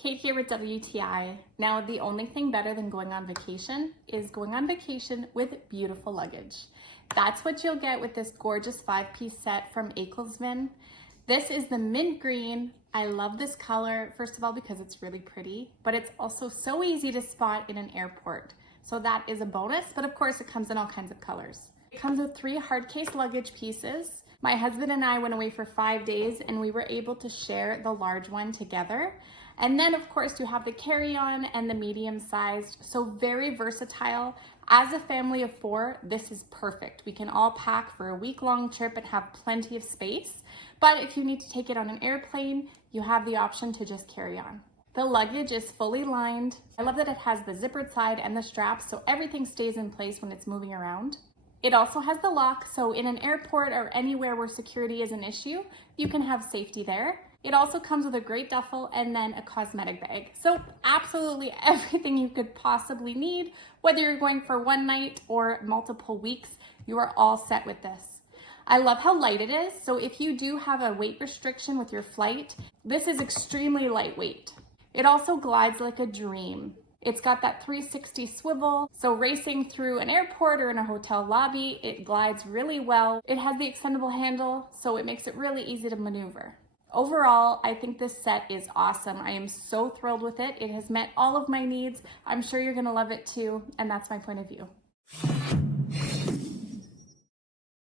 Kate here with WTI. Now, the only thing better than going on vacation is going on vacation with beautiful luggage. That's what you'll get with this gorgeous 5-piece set from Aklsvion. This is the mint green. I love this color, first of all, because it's really pretty, but it's also so easy to spot in an airport. So that is a bonus, but of course it comes in all kinds of colors. It comes with 3 hard case luggage pieces. My husband and I went away for 5 days and we were able to share the large one together. And then of course you have the carry-on and the medium sized, so very versatile. As a family of 4, this is perfect. We can all pack for a week-long trip and have plenty of space. But if you need to take it on an airplane, you have the option to just carry on. The luggage is fully lined. I love that it has the zippered side and the straps, so everything stays in place when it's moving around. It also has the lock, so in an airport or anywhere where security is an issue, you can have safety there. It also comes with a great duffel and then a cosmetic bag. So absolutely everything you could possibly need, whether you're going for one night or multiple weeks, you are all set with this. I love how light it is. So if you do have a weight restriction with your flight, this is extremely lightweight. It also glides like a dream. It's got that 360 swivel, so racing through an airport or in a hotel lobby, it glides really well. It has the extendable handle, so it makes it really easy to maneuver. Overall, I think this set is awesome. I am so thrilled with it. It has met all of my needs. I'm sure you're gonna love it too, and that's my point of view.